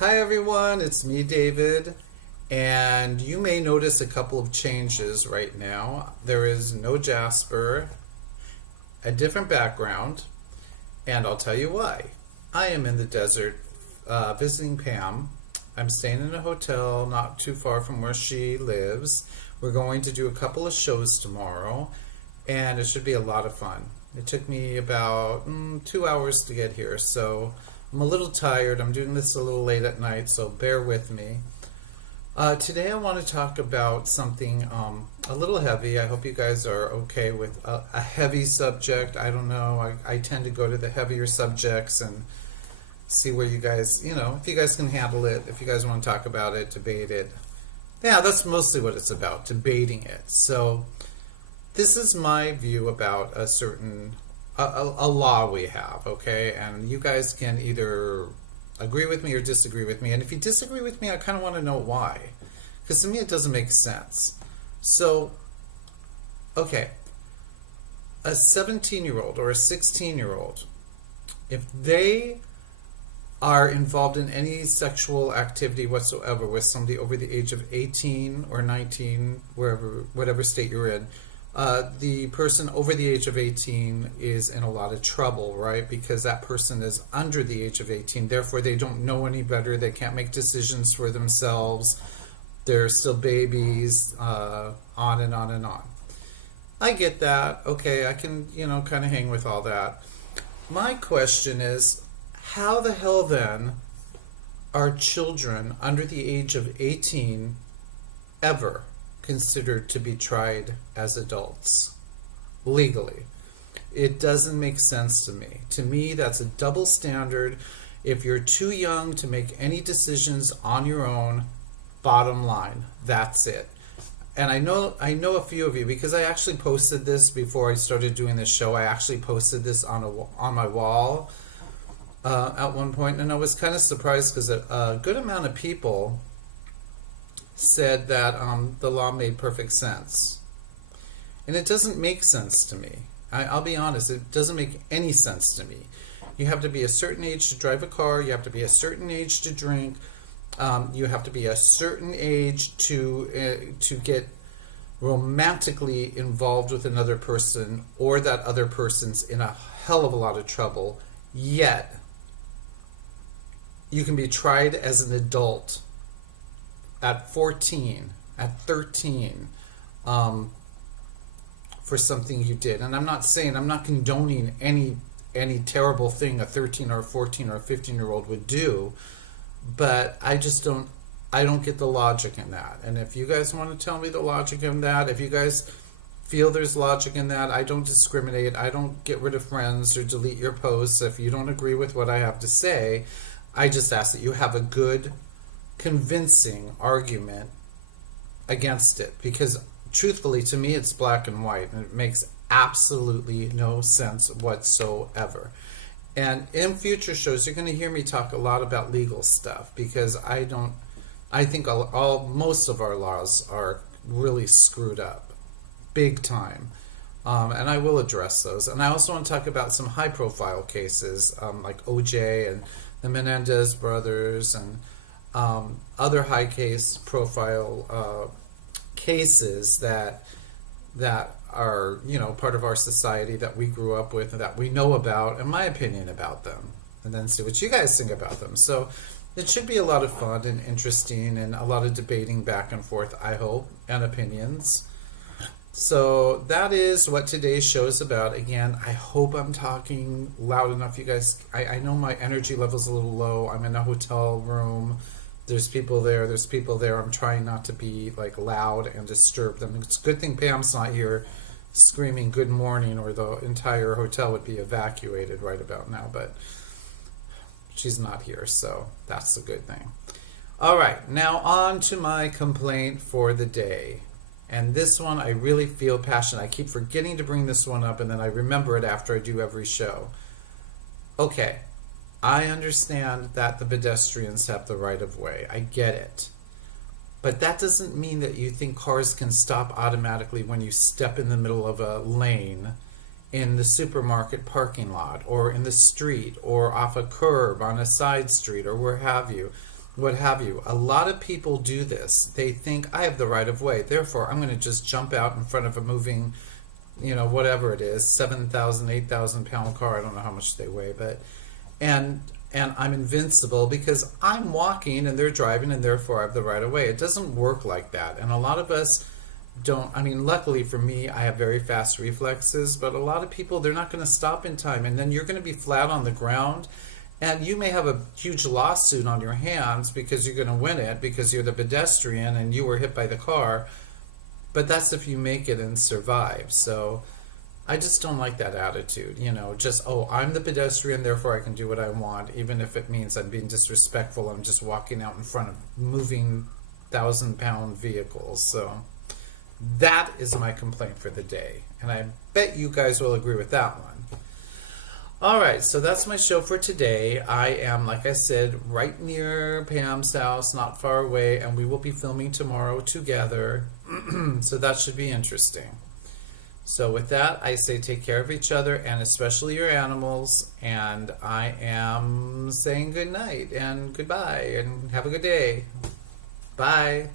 Hi everyone, it's me David, and you may notice a couple of changes right now. There is no Jasper, a different background, and I'll tell you why. I am in the desert visiting Pam. I'm staying in a hotel not too far from where she lives. We're going to do a couple of shows tomorrow, and it should be a lot of fun. It took me about 2 hours to get here, so I'm a little tired. I'm doing this a little late at night, so bear with me. Today I want to talk about something a little heavy. I hope you guys are okay with a heavy subject. I don't know. I tend to go to the heavier subjects and see where you guys, if you guys can handle it, if you guys want to talk about it, debate it. Yeah, that's mostly what it's about, debating it. So this is my view about a certain a law we have, okay? And you guys can either agree with me or disagree with me. And if you disagree with me, I kind of want to know why. Because to me, it doesn't make sense. So, okay, a 17-year-old or a 16-year-old, if they are involved in any sexual activity whatsoever with somebody over the age of 18 or 19, whatever state you're in, the person over the age of 18 is in a lot of trouble, right? Because that person is under the age of 18. Therefore, they don't know any better. They can't make decisions for themselves. They're still babies, on and on and on. I get that. Okay, I can, kind of hang with all that. My question is, how the hell then are children under the age of 18 ever considered to be tried as adults legally? It doesn't make sense to me. To me, that's a double standard. If you're too young to make any decisions on your own, bottom line, that's it. And I know a few of you, because I actually posted this before I started doing this show. I actually posted this on my wall at one point, and I was kind of surprised because a good amount of people said that the law made perfect sense. And it doesn't make sense to me. I'll be honest, it doesn't make any sense to me. You have to be a certain age to drive a car, you have to be a certain age to drink, you have to be a certain age to get romantically involved with another person, or that other person's in a hell of a lot of trouble, yet you can be tried as an adult at 14, at 13, for something you did. And I'm not condoning any terrible thing a 13 or a 14 or a 15-year-old would do, but I don't get the logic in that. And if you guys want to tell me the logic in that, if you guys feel there's logic in that, I don't discriminate. I don't get rid of friends or delete your posts if you don't agree with what I have to say. I just ask that you have a good, convincing argument against it, because truthfully, to me, it's black and white, and it makes absolutely no sense whatsoever. And in future shows, you're going to hear me talk a lot about legal stuff, because I think most of our laws are really screwed up, big time. And I will address those. And I also want to talk about some high-profile cases, like OJ and the Menendez brothers, and other high case profile cases that are part of our society, that we grew up with and that we know about, and my opinion about them, and then see what you guys think about them. So it should be a lot of fun and interesting, and a lot of debating back and forth, I hope, and opinions. So that is what today's show is about. Again, I hope I'm talking loud enough. You guys, I know my energy level's a little low. I'm in a hotel room. There's people there. I'm trying not to be loud and disturb them. It's a good thing Pam's not here screaming good morning, or the entire hotel would be evacuated right about now. But she's not here, so that's a good thing. All right, now on to my complaint for the day. And this one, I really feel passionate. I keep forgetting to bring this one up, and then I remember it after I do every show. Okay, I understand that the pedestrians have the right of way. I get it. But that doesn't mean that you think cars can stop automatically when you step in the middle of a lane in the supermarket parking lot, or in the street, or off a curb on a side street, or where have you. what have you. A lot of people do this. They think I have the right of way, therefore I'm going to just jump out in front of a moving, whatever it is, 7,000, 8,000 pound car. I don't know how much they weigh, but and I'm invincible because I'm walking and they're driving and therefore I have the right of way. It doesn't work like that. And a lot of us don't. I mean, luckily for me, I have very fast reflexes, but a lot of people, they're not going to stop in time, and then you're going to be flat on the ground, and you may have a huge lawsuit on your hands because you're going to win it because you're the pedestrian and you were hit by the car. But that's if you make it and survive. So I just don't like that attitude, just, oh, I'm the pedestrian, therefore I can do what I want, even if it means I'm being disrespectful. I'm just walking out in front of moving 1,000-pound vehicles. So that is my complaint for the day. And I bet you guys will agree with that one. All right, so that's my show for today. I am, like I said, right near Pam's house, not far away, and we will be filming tomorrow together. So that should be interesting. So with that, I say take care of each other and especially your animals. And I am saying good night and goodbye and have a good day. Bye.